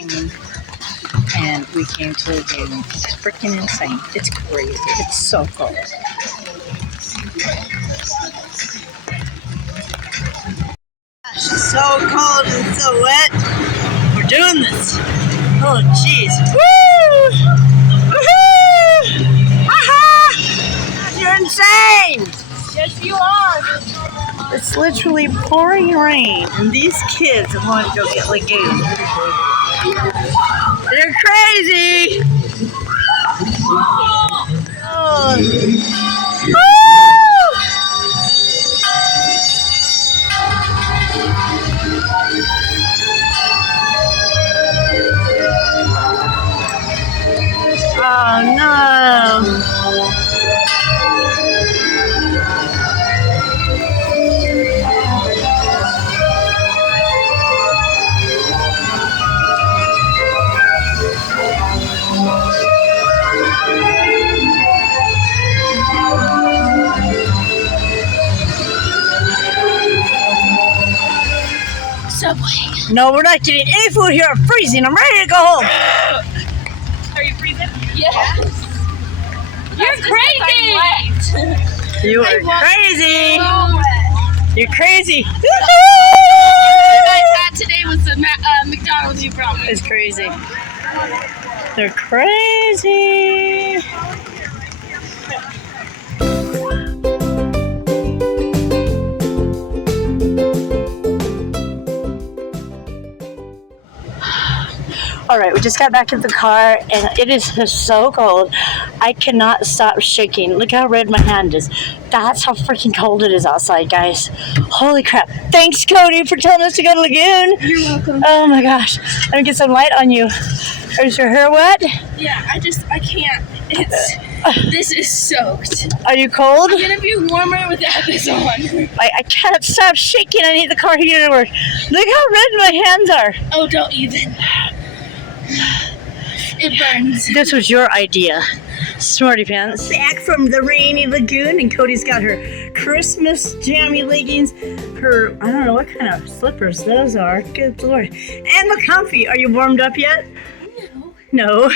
rain, and we came to Lagoon. It's freaking insane. It's crazy. It's so cold. Gosh, so cold and so wet. We're doing this. Oh, jeez. Woo! Woohoo! Ha-ha! You're insane! Yes, you are. It's literally pouring rain, and these kids want to go get Lagoon. They're crazy! Oh. Woo! Oh no! Subway. No, we're not getting any food here. I'm freezing. I'm ready to go home. Are you freezing? Yes. You're crazy. You are crazy. You're crazy. You guys had today was the McDonald's you promised. It's crazy. They're crazy. All right, we just got back in the car, and it is just so cold. I cannot stop shaking. Look how red my hand is. That's how freaking cold it is outside, guys. Holy crap. Thanks, Cody, for telling us to go to Lagoon. You're welcome. Oh my gosh. Let me get some light on you. Is your hair wet? Yeah, I can't. This is soaked. Are you cold? I'm gonna be warmer without this on. I can't stop shaking. I need the car heater to work. Look how red my hands are. Oh, don't even. It burns. This was your idea, Smarty Pants. Back from the rainy Lagoon, and Cody's got her Christmas jammy leggings, her, I don't know what kind of slippers those are. Good Lord. And look comfy. Are you warmed up yet? No. No.